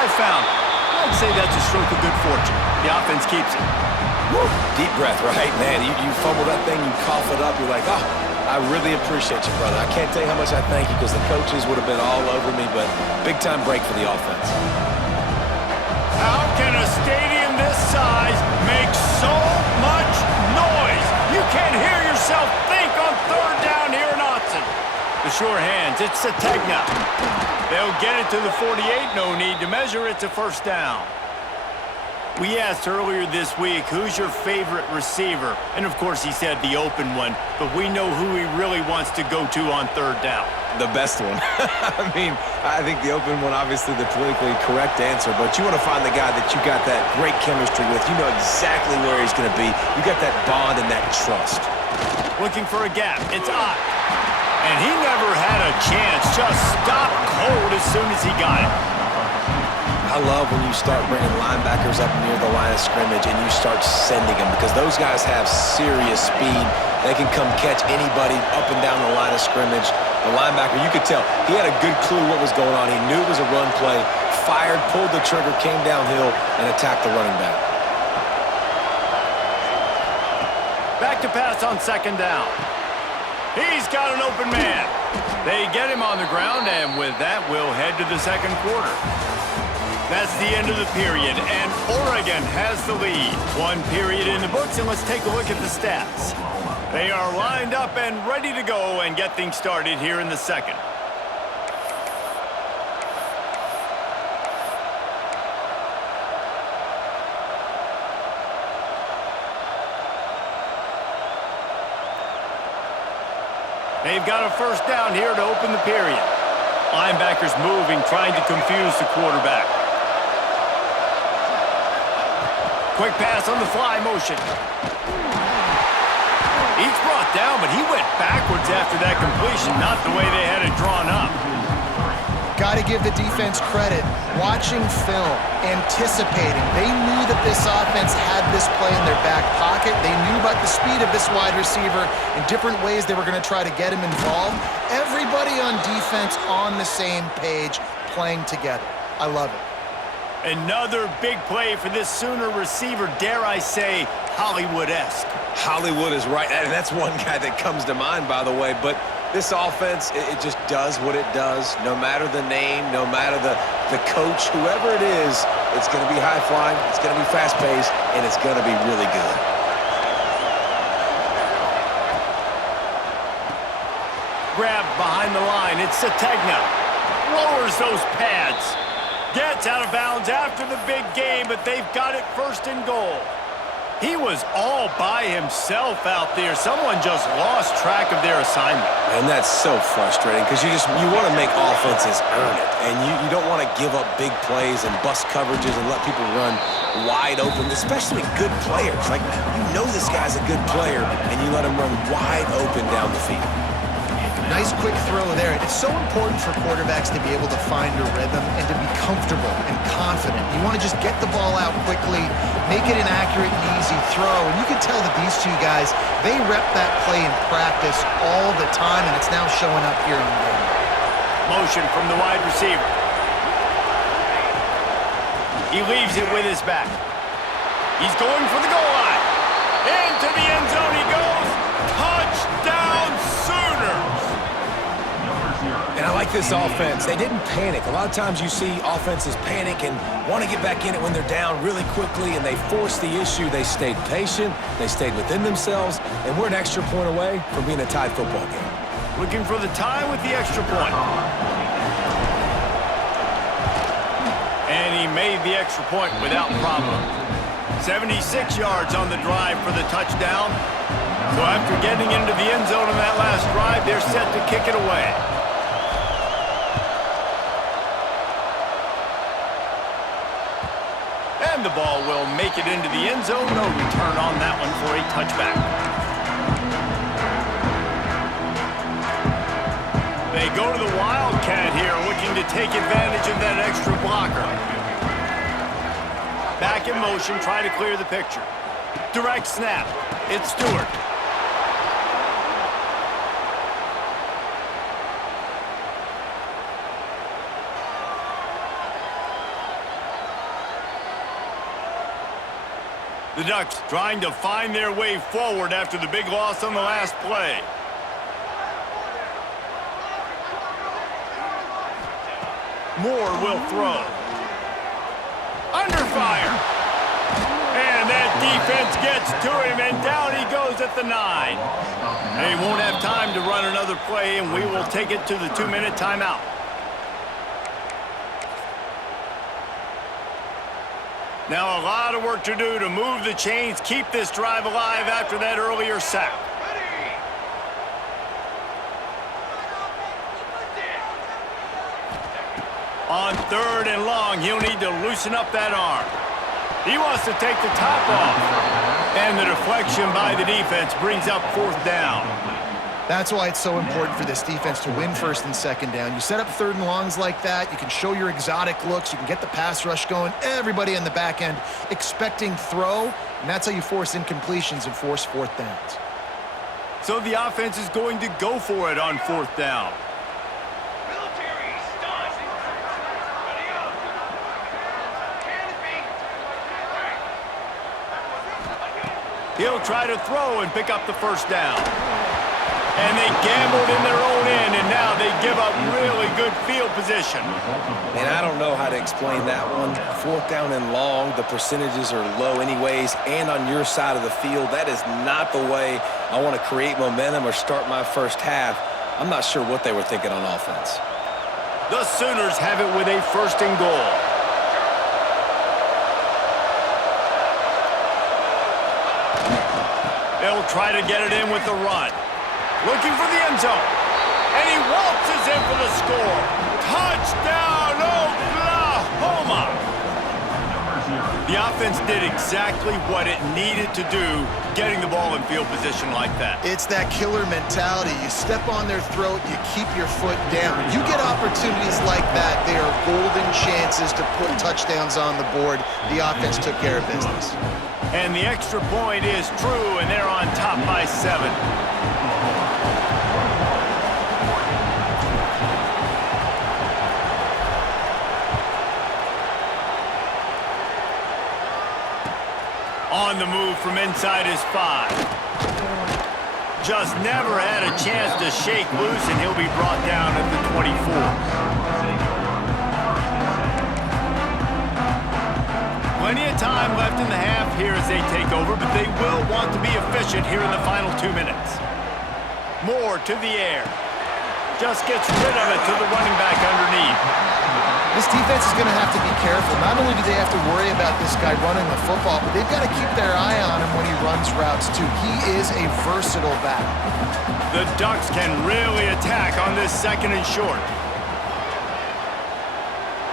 I found. I'd say that's a stroke of good fortune. The offense keeps it. Woo. Deep breath, right? Man, you fumble that thing, you cough it up, you're like, oh, I really appreciate you, brother. I can't tell you how much I thank you because the coaches would have been all over me, but big-time break for the offense. How can a stadium this size make so much noise? You can't hear yourself think on third down here in Autzen. The sure hands, it's Sategna. They'll get it to the 48, no need to measure it to first down. We asked earlier this week, who's your favorite receiver? And of course he said the open one, but we know who he really wants to go to on third down. The best one. I mean, I think the open one, obviously the politically correct answer, but you want to find the guy that you got that great chemistry with. You know exactly where he's going to be. You got that bond and that trust. Looking for a gap. It's Ott. And he never had a chance. Just stopped cold as soon as he got it. I love when you start bringing linebackers up near the line of scrimmage and you start sending them because those guys have serious speed. They can come catch anybody up and down the line of scrimmage. The linebacker, you could tell, he had a good clue what was going on. He knew it was a run play, fired, pulled the trigger, came downhill, and attacked the running back. Back to pass on second down. He's got an open man. They get him on the ground, and with that, we'll head to the second quarter. That's the end of the period, and Oregon has the lead. One period in the books, and let's take a look at the stats. They are lined up and ready to go and get things started here in the second. They've got a first down here to open the period. Linebackers moving, trying to confuse the quarterback. Quick pass on the fly motion. He's brought down, but he went backwards after that completion, not the way they had it drawn up. Got to give the defense credit. Watching film, anticipating. They knew that this offense had this play in their back pocket. They knew about the speed of this wide receiver in different ways they were going to try to get him involved. Everybody on defense on the same page, playing together. I love it. Another big play for this Sooner receiver, dare I say, Hollywood-esque. Hollywood is right, and that's one guy that comes to mind, by the way, but this offense, it just does what it does. No matter the name, no matter the coach, whoever it is, it's going to be high-flying, it's going to be fast-paced, and it's going to be really good. Grabbed behind the line, it's Sategna. Lowers those pads. Gets out of bounds after the big game, but they've got it first and goal. He was all by himself out there. Someone just lost track of their assignment. And that's so frustrating because you want to make offenses earn it. And you don't want to give up big plays and bust coverages and let people run wide open, especially good players. Like, you know this guy's a good player, and you let him run wide open down the field. Nice quick throw there. It's so important for quarterbacks to be able to find a rhythm and to be comfortable and confident. You want to just get the ball out quickly, make it an accurate and easy throw. And you can tell that these two guys, they rep that play in practice all the time, and it's now showing up here in the game. Motion from the wide receiver. He leaves it with his back. He's going for the goal line. Into the end zone he goes. Touchdown Sooners! And I like this offense. They didn't panic. A lot of times you see offenses panic and want to get back in it when they're down really quickly, and they force the issue. They stayed patient. They stayed within themselves, and we're an extra point away from being a tied football game. Looking for the tie with the extra point. And he made the extra point without problem. 76 yards on the drive for the touchdown. So after getting into the end zone on that last drive, they're set to kick it away. And the ball will make it into the end zone. No return on that one for a touchback. They go to the Wildcat here, looking to take advantage of that extra blocker. Back in motion, try to clear the picture. Direct snap. It's Stewart. The Ducks trying to find their way forward after the big loss on the last play. Moore will throw. Under fire. And that defense gets to him, and down he goes at the 9. They won't have time to run another play, and we will take it to the 2-minute timeout. Now a lot of work to do to move the chains, keep this drive alive after that earlier sack. On 3rd and long, he'll need to loosen up that arm. He wants to take the top off. And the deflection by the defense brings up 4th down. That's why it's so important for this defense to win 1st and 2nd down. You set up 3rd and longs like that, you can show your exotic looks, you can get the pass rush going, everybody in the back end expecting throw, and that's how you force incompletions and force 4th downs. So the offense is going to go for it on 4th down. He'll try to throw and pick up the 1st down. And they gambled in their own end, and now they give up really good field position. And I don't know how to explain that one. 4th down and long, the percentages are low anyways, and on your side of the field, that is not the way I want to create momentum or start my first half. I'm not sure what they were thinking on offense. The Sooners have it with a 1st and goal. They'll try to get it in with the run. Looking for the end zone. And he waltzes in for the score. Touchdown, Oklahoma! The offense did exactly what it needed to do, getting the ball in field position like that. It's that killer mentality. You step on their throat, you keep your foot down. When you get opportunities like that, they are golden chances to put touchdowns on the board. The offense took care of business. And the extra point is true, and they're on top by 7. On the move from inside his 5. Just never had a chance to shake loose, and he'll be brought down at the 24. Plenty of time left in the half here as they take over, but they will want to be efficient here in the final 2 minutes. Moore to the air. Just gets rid of it to the running back underneath. This defense is going to have to be careful. Not only do they have to worry about this guy running the football, but they've got to keep their eye on him when he runs routes too. He is a versatile back. The Ducks can really attack on this 2nd and short.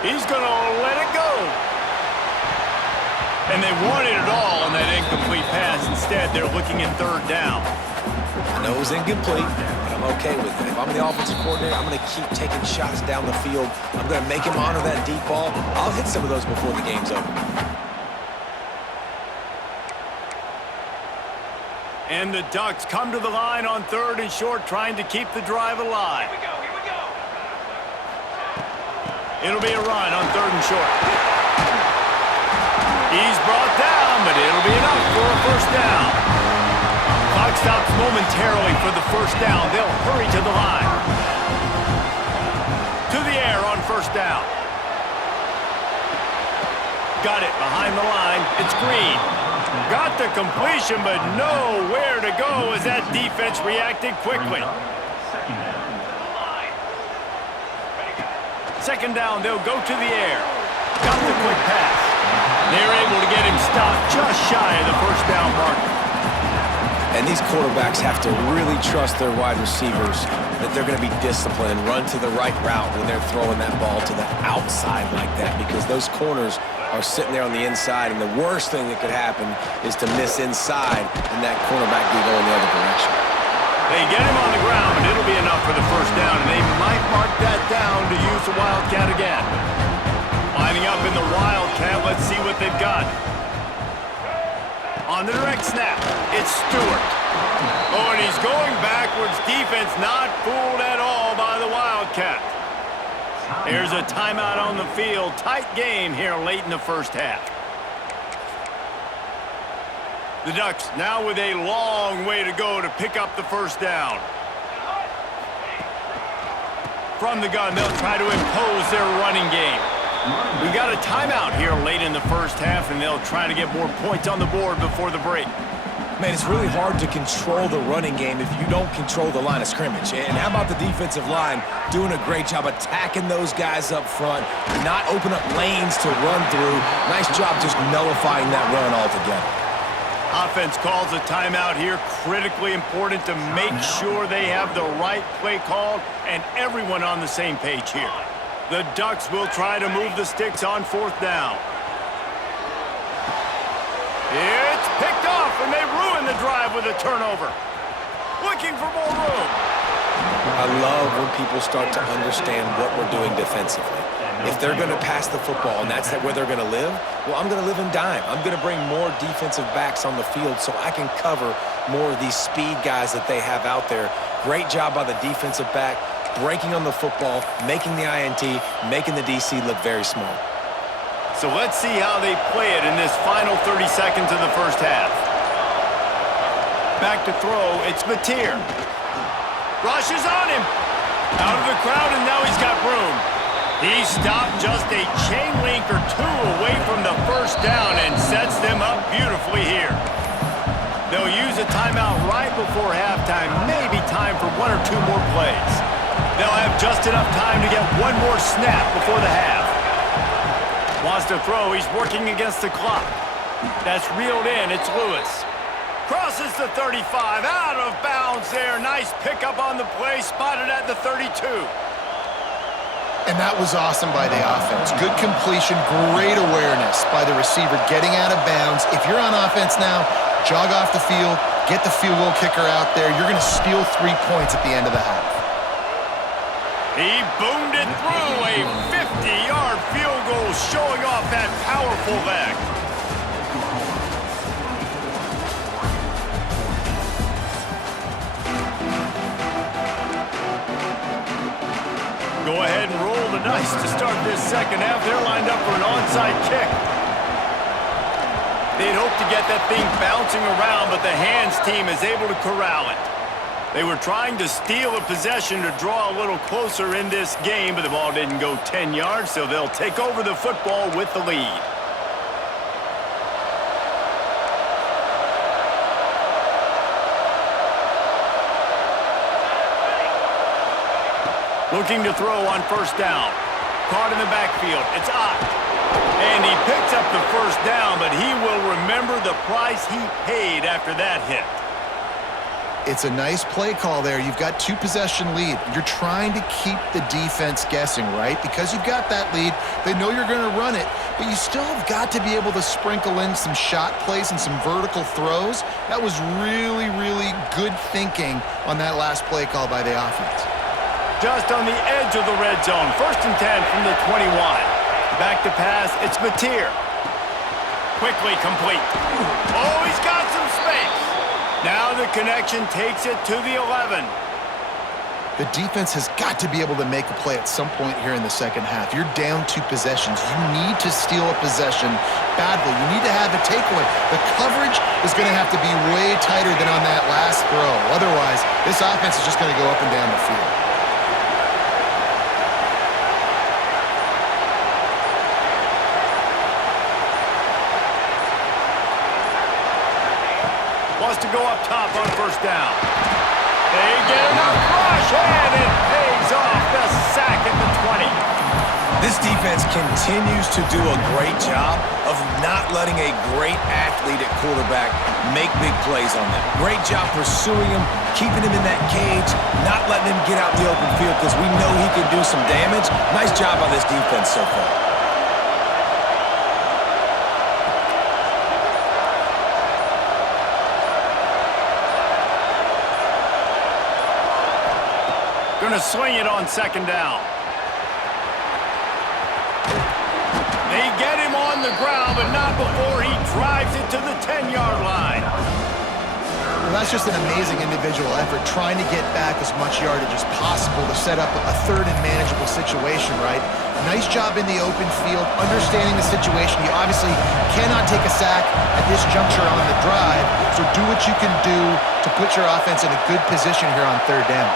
He's going to let it go. And they wanted it all on that incomplete pass. Instead, they're looking at 3rd down. I know it was incomplete, but I'm okay with it. If I'm the offensive coordinator, I'm going to keep taking shots down the field. I'm going to make him honor that deep ball. I'll hit some of those before the game's over. And the Ducks come to the line on 3rd and short, trying to keep the drive alive. Here we go. It'll be a run on 3rd and short. He's brought down, but it'll be enough for a 1st down. Clock stops momentarily for the 1st down. They'll hurry to the line. To the air on 1st down. Got it behind the line. It's Green. Got the completion, but nowhere to go as that defense reacted quickly. 2nd down, they'll go to the air. Got the quick pass. They're able to get him stopped just shy of the 1st down marker. And these quarterbacks have to really trust their wide receivers that they're going to be disciplined and run to the right route when they're throwing that ball to the outside like that, because those corners are sitting there on the inside, and the worst thing that could happen is to miss inside and that cornerback be going the other direction. They get him on the ground, and it'll be enough for the 1st down, and they might mark that down to use the Wildcat again. Lining up in the Wildcat, let's see what they've got. On the direct snap, it's Stewart. Oh, and he's going backwards. Defense not fooled at all by the Wildcat. Here's a timeout on the field. Tight game here late in the 1st half. The Ducks now with a long way to go to pick up the first down. From the gun, they'll try to impose their running game. We got a timeout here late in the first half, and they'll try to get more points on the board before the break. Man, it's really hard to control the running game if you don't control the line of scrimmage. And how about the defensive line doing a great job attacking those guys up front, not open up lanes to run through. Nice job just nullifying that run altogether. Offense calls a timeout here. Critically important to make sure they have the right play called and everyone on the same page here. The Ducks will try to move the sticks on fourth down. It's picked off, and they ruin the drive with a turnover. Looking for more room. I love when people start to understand what we're doing defensively. If they're going to pass the football and that's where they're going to live, well, I'm going to live in dime. I'm going to bring more defensive backs on the field so I can cover more of these speed guys that they have out there. Great job by the defensive back, breaking on the football, making the INT, making the DC look very small. So let's see how they play it in this final 30 seconds of the first half. Back to throw, it's Mateer. Rushes on him. Out of the crowd, and now he's got room. He stopped just a chain link or two away from the first down and sets them up beautifully here. They'll use a timeout right before halftime, maybe time for one or two more plays. They'll have just enough time to get one more snap before the half. Wants to throw, he's working against the clock. That's reeled in, it's Lewis. Crosses the 35, out of bounds there. Nice pickup on the play, spotted at the 32. And that was awesome by the offense. Good completion, great awareness by the receiver getting out of bounds. If you're on offense now, jog off the field, get the field goal kicker out there. You're going to steal 3 points at the end of the half. He boomed it through, a 50-yard field goal showing off that powerful leg. Go ahead and roll the dice to start this second half. They're lined up for an onside kick. They'd hope to get that thing bouncing around, but the hands team is able to corral it. They were trying to steal a possession to draw a little closer in this game, but the ball didn't go 10 yards, so they'll take over the football with the lead. Looking to throw on first down. Caught in the backfield. It's Ott. And he picks up the first down, but he will remember the price he paid after that hit. It's a nice play call there. You've got 2-possession lead. You're trying to keep the defense guessing, right? Because you've got that lead, they know you're going to run it, but you still have got to be able to sprinkle in some shot plays and some vertical throws. That was really, really good thinking on that last play call by the offense. Just on the edge of the red zone. 1st and 10 from the 21. Back to pass, it's Mateer. Quickly complete. Oh, he's got some space. Now the connection takes it to the 11. The defense has got to be able to make a play at some point here in the second half. You're down 2 possessions. You need to steal a possession badly. You need to have a takeaway. The coverage is going to have to be way tighter than on that last throw. Otherwise, this offense is just going to go up and down the field. Wants to go up top on first down. They get enough rush, and it pays off. The sack at the 20. This defense continues to do a great job of not letting a great athlete at quarterback make big plays on them. Great job pursuing him, keeping him in that cage, not letting him get out in the open field because we know he can do some damage. Nice job by this defense so far. Going to swing it on second down. They get him on the ground, but not before he drives it to the 10-yard line. Well, that's just an amazing individual effort, trying to get back as much yardage as possible to set up a third and manageable situation, right? Nice job in the open field, understanding the situation. You obviously cannot take a sack at this juncture on the drive, so do what you can do to put your offense in a good position here on third down.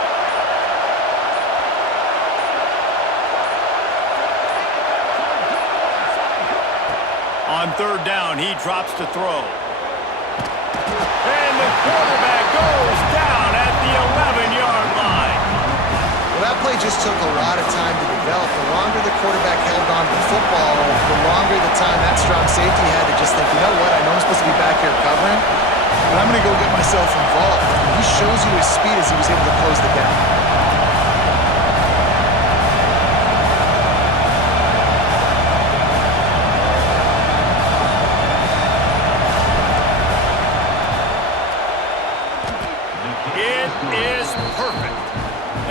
On third down, he drops to throw. And the quarterback goes down at the 11-yard line. Well, that play just took a lot of time to develop. The longer the quarterback held on to the football, the longer the time that strong safety had to just think, you know what, I know I'm supposed to be back here covering, but I'm going to go get myself involved. He shows you his speed as he was able to close the gap.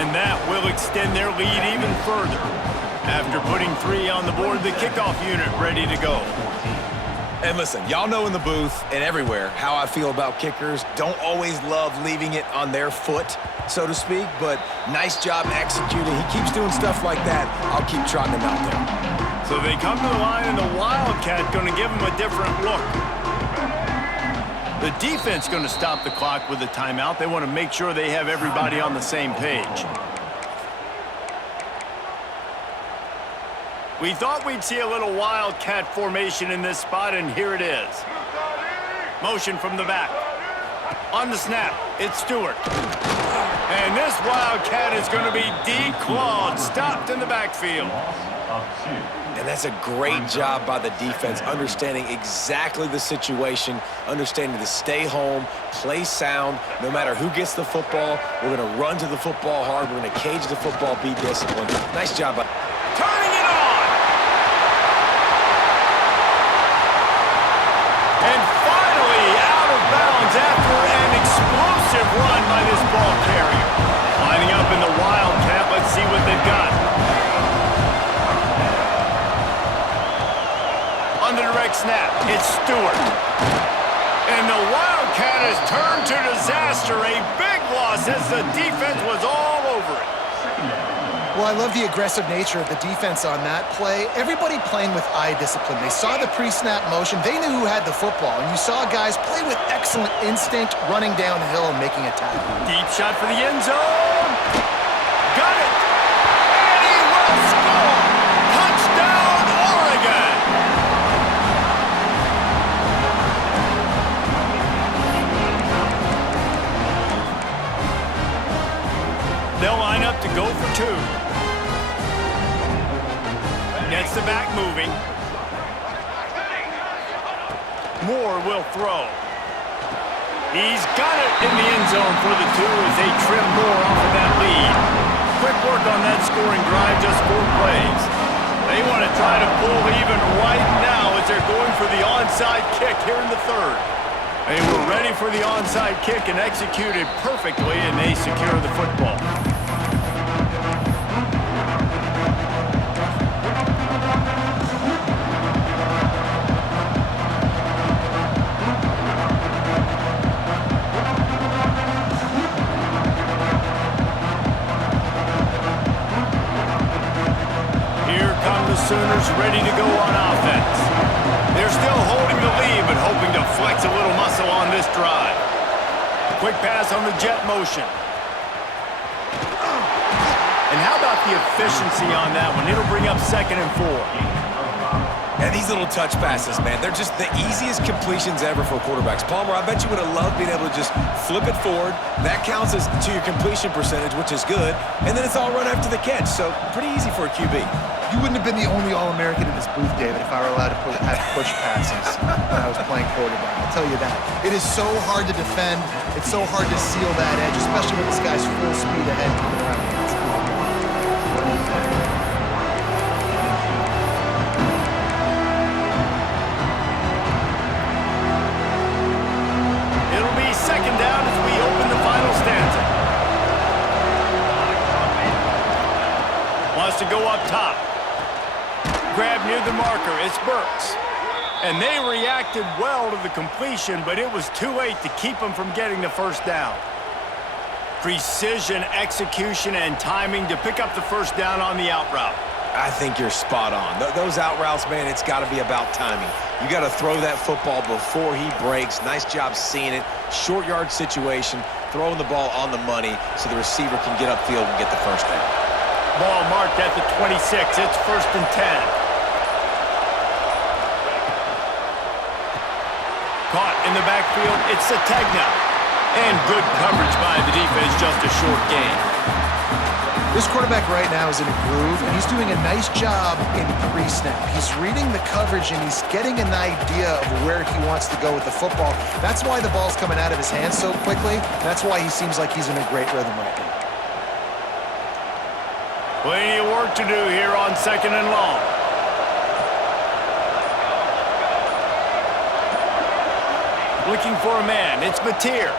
And that will extend their lead even further. After putting 3 on the board, the kickoff unit ready to go. And listen, y'all know in the booth and everywhere how I feel about kickers. Don't always love leaving it on their foot, so to speak, but nice job executing. He keeps doing stuff like that. I'll keep trotting him out there. So they come to the line, and the Wildcat going to give him a different look. The defense going to stop the clock with a timeout. They want to make sure they have everybody on the same page. We thought we'd see a little Wildcat formation in this spot, and here it is. Motion from the back. On the snap, it's Stewart. And this Wildcat is going to be declawed, stopped in the backfield. And that's a great job by the defense, understanding exactly the situation, understanding to stay home, play sound. No matter who gets the football, we're going to run to the football hard. We're going to cage the football, be disciplined. Nice job. Turning it on! And finally out of bounds after an explosive run by this ball carrier. Lining up in the Wildcat, let's see what they've got. On the direct snap, it's Stewart. And the Wildcat has turned to disaster. A big loss as the defense was all over it. Well, I love the aggressive nature of the defense on that play. Everybody playing with eye discipline. They saw the pre-snap motion. They knew who had the football. And you saw guys play with excellent instinct, running downhill and making a tackle. Deep shot for the end zone. Got it. And he will score. Touchdown, Oregon. They'll line up to go for 2. Gets the back moving. Moore will throw. He's got it in the end zone for the 2 as they trim Moore off of that lead. Quick work on that scoring drive, just 4 plays. They want to try to pull even right now as they're going for the onside kick here in the 3rd. They were ready for the onside kick and executed perfectly, and they secure the football. Sooners ready to go on offense. They're still holding the lead, but hoping to flex a little muscle on this drive. Quick pass on the jet motion. And how about the efficiency on that one? It'll bring up 2nd and 4. And these little touch passes, man, they're just the easiest completions ever for quarterbacks. Palmer, I bet you would have loved being able to just flip it forward. That counts as to your completion percentage, which is good. And then it's all run after the catch, so pretty easy for a QB. You wouldn't have been the only All-American in this booth, David, if I were allowed to push passes when I was playing quarterback. I'll tell you that. It is so hard to defend. It's so hard to seal that edge, especially when this guy's full speed ahead coming around. It'll be 2nd down as we open the final stanza. Wants to go up top. Grab near the marker, it's Burks. And they reacted well to the completion, but it was too late to keep them from getting the 1st down. Precision, execution, and timing to pick up the 1st down on the out route. I think you're spot on. Those out routes, man, it's got to be about timing. You got to throw that football before he breaks. Nice job seeing it. Short yard situation, throwing the ball on the money so the receiver can get upfield and get the first down. Ball marked at the 26. It's 1st and 10. Caught in the backfield. It's Sategna. And good coverage by the defense, just a short gain. This quarterback right now is in a groove, and he's doing a nice job in pre-snap. He's reading the coverage, and he's getting an idea of where he wants to go with the football. That's why the ball's coming out of his hands so quickly. That's why he seems like he's in a great rhythm right now. Plenty of work to do here on 2nd and long. Looking for a man. It's Mateer.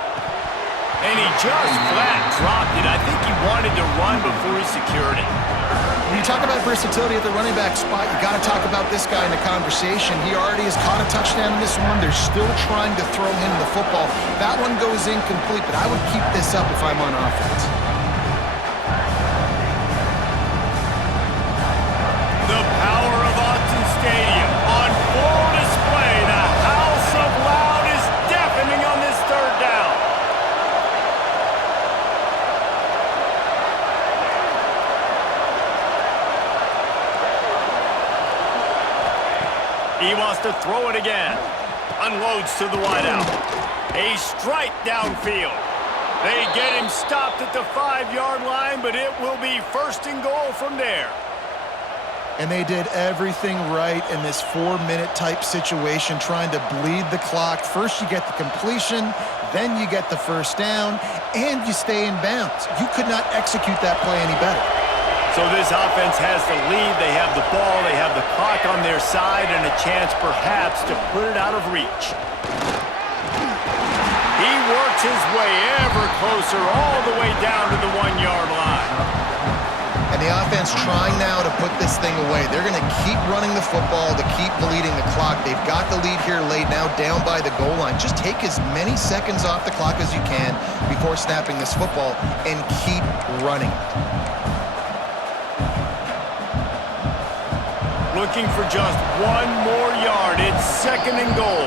And he just flat dropped it. I think he wanted to run before he secured it. When you talk about versatility at the running back spot, you got to talk about this guy in the conversation. He already has caught a touchdown in this one. They're still trying to throw him the football. That one goes incomplete, but I would keep this up if I'm on offense. The power of Autzen Stadium on full display. The house of loud is deafening on this 3rd down. He wants to throw it again. Unloads to the wideout. A strike downfield. They get him stopped at the 5-yard line, but it will be 1st and goal from there. And they did everything right in this 4-minute type situation, trying to bleed the clock. First you get the completion, then you get the 1st down, and you stay in bounds. You could not execute that play any better. So this offense has the lead. They have the ball. They have the clock on their side and a chance perhaps to put it out of reach. He works his way ever closer all the way down to the 1-yard line. And the offense trying now to put this thing away. They're going to keep running the football to keep bleeding the clock. They've got the lead here late now down by the goal line. Just take as many seconds off the clock as you can before snapping this football and keep running it. Looking for just 1 more yard. It's 2nd and goal.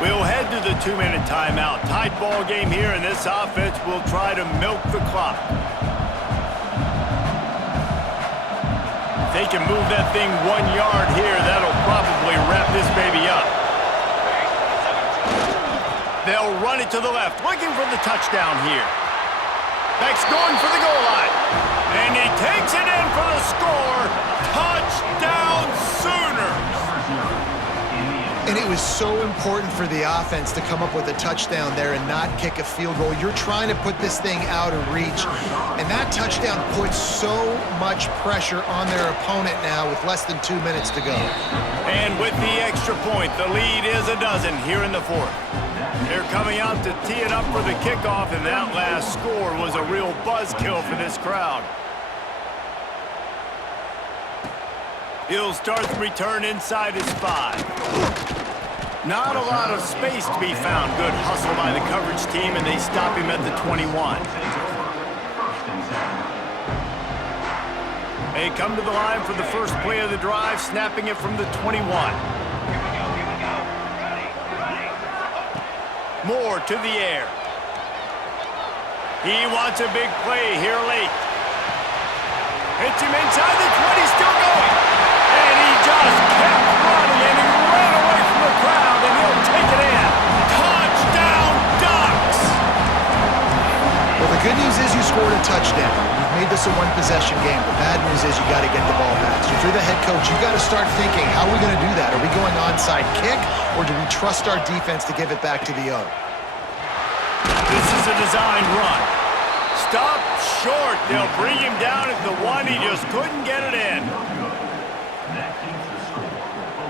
We'll head to the 2-minute timeout. Tight ball game here, and this offense will try to milk the clock. If they can move that thing 1 yard here, that'll probably wrap this baby up. They'll run it to the left, looking for the touchdown here. Beck's going for the goal line. And he takes it in for the score. Touchdown Sooners! And it was so important for the offense to come up with a touchdown there and not kick a field goal. You're trying to put this thing out of reach. And that touchdown puts so much pressure on their opponent now with less than 2 minutes to go. And with the extra point, the lead is a dozen here in the 4th. They're coming out to tee it up for the kickoff, and that last score was a real buzzkill for this crowd. He'll start the return inside his 5. Not a lot of space to be found. Good hustle by the coverage team, and they stop him at the 21. They come to the line for the first play of the drive, snapping it from the 21. Moore to the air. He wants a big play here late. Hits him inside the 20, still going. And he just kept running, and he ran away from the crowd, and he'll take it in. Touchdown, Ducks! Well, the good news is you scored a touchdown. You've made this a one-possession game. The bad news is you got to get the ball back. So if you're the head coach, you got to start thinking, how are we going to do that? Are we going onside kick, or do we trust our defense to give it back to the O? This is a designed run. Stop short. They'll bring him down at the 1. He just couldn't get it in.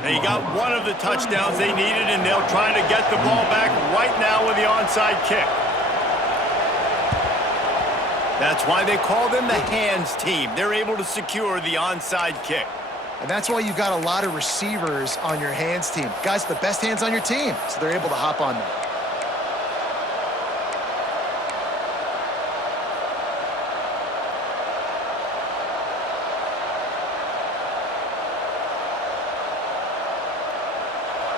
They got one of the touchdowns they needed, and they'll try to get the ball back right now with the onside kick. That's why they call them the hands team. They're able to secure the onside kick. And that's why you've got a lot of receivers on your hands team. Guys, the best hands on your team, so they're able to hop on that.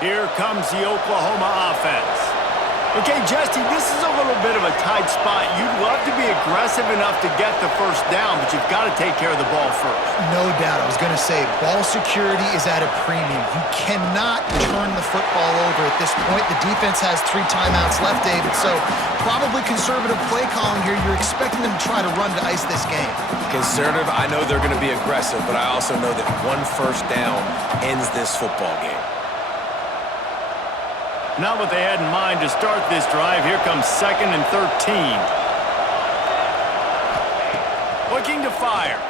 Here comes the Oklahoma offense. Okay, Justy, this is a little bit of a tight spot. You'd love to be aggressive enough to get the first down, but you've got to take care of the ball first. No doubt. I was going to say, ball security is at a premium. You cannot turn the football over at this point. The defense has 3 timeouts left, David, so probably conservative play calling here. You're expecting them to try to run to ice this game. Conservative, I know they're going to be aggressive, but I also know that 1 first down ends this football game. Not what they had in mind to start this drive. Here comes 2nd and 13. Looking to fire.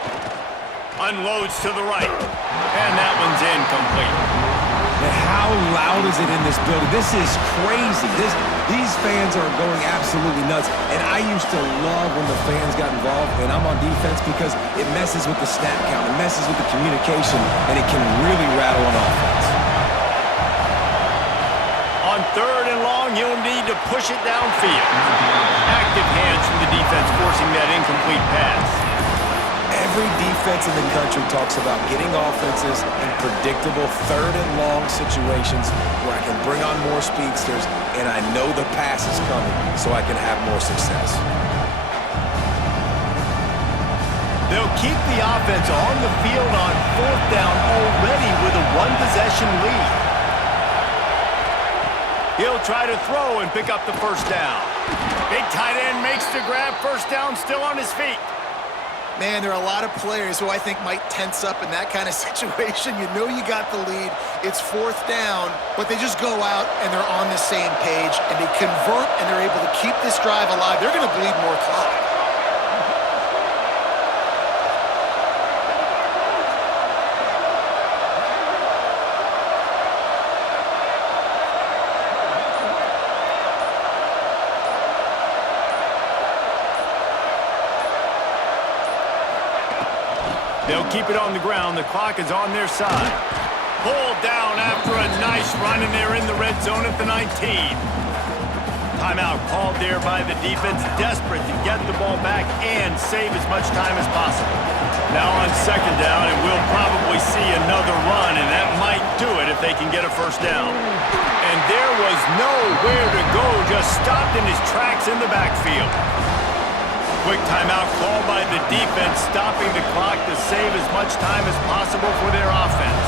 Unloads to the right. And that one's incomplete. And how loud is it in this building? This is crazy. These fans are going absolutely nuts. And I used to love when the fans got involved, and I'm on defense because it messes with the snap count. It messes with the communication, and it can really rattle an offense. On 3rd and long, you'll need to push it downfield. Active hands from the defense forcing that incomplete pass. Every defense in the country talks about getting offenses in predictable 3rd and long situations where I can bring on more speedsters and I know the pass is coming so I can have more success. They'll keep the offense on the field on 4th down already with a 1-possession lead. He'll try to throw and pick up the first down. Big tight end makes the grab. First down, still on his feet. Man, there are a lot of players who I think might tense up in that kind of situation. You know you got the lead. It's 4th down, but they just go out and they're on the same page, and they convert, and they're able to keep this drive alive. They're going to bleed more clock. They'll keep it on the ground. The clock is on their side. Pulled down after a nice run, and they're in the red zone at the 19. Timeout called there by the defense, desperate to get the ball back and save as much time as possible. Now on 2nd down, and we'll probably see another run, and that might do it if they can get a first down. And there was nowhere to go, just stopped in his tracks in the backfield. Quick timeout called by the defense, stopping the clock to save as much time as possible for their offense.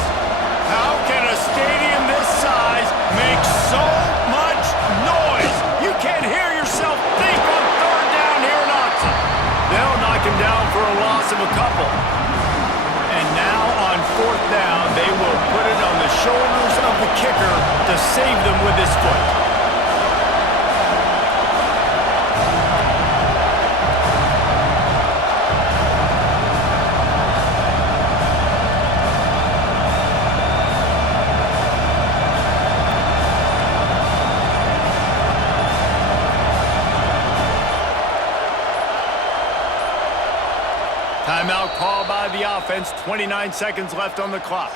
How can a stadium this size make so much noise? You can't hear yourself think on 3rd down here in Autzen. They'll knock him down for a loss of a couple. And now on 4th down, they will put it on the shoulders of the kicker to save them with his foot. Timeout called by the offense. 29 seconds left on the clock.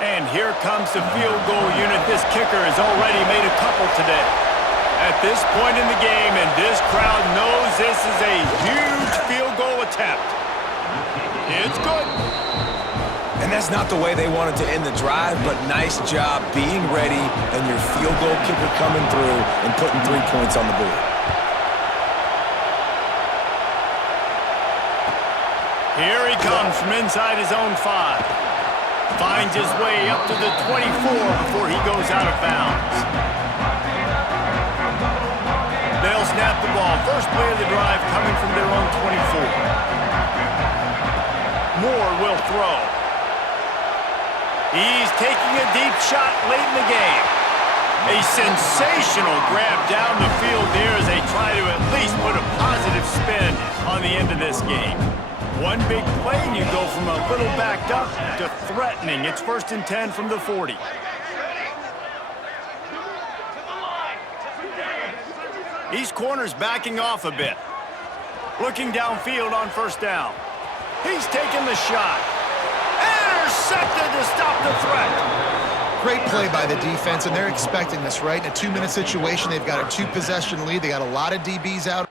And here comes the field goal unit. This kicker has already made a couple today. At this point in the game, and this crowd knows this is a huge field goal attempt. It's good. And that's not the way they wanted to end the drive, but nice job being ready and your field goal kicker coming through and putting 3 points on the board. Here he comes from inside his own 5. Finds his way up to the 24 before he goes out of bounds. They'll snap the ball. First play of the drive coming from their own 24. Moore will throw. He's taking a deep shot late in the game. A sensational grab down the field there as they try to at least put a positive spin on the end of this game. One big play, and you go from a little backed up to threatening. It's 1st and 10 from the 40. These corners backing off a bit. Looking downfield on 1st down. He's taking the shot. Intercepted to stop the threat. Great play by the defense, and they're expecting this, right? In a 2-minute situation, they've got a 2-possession lead. They got a lot of DBs out.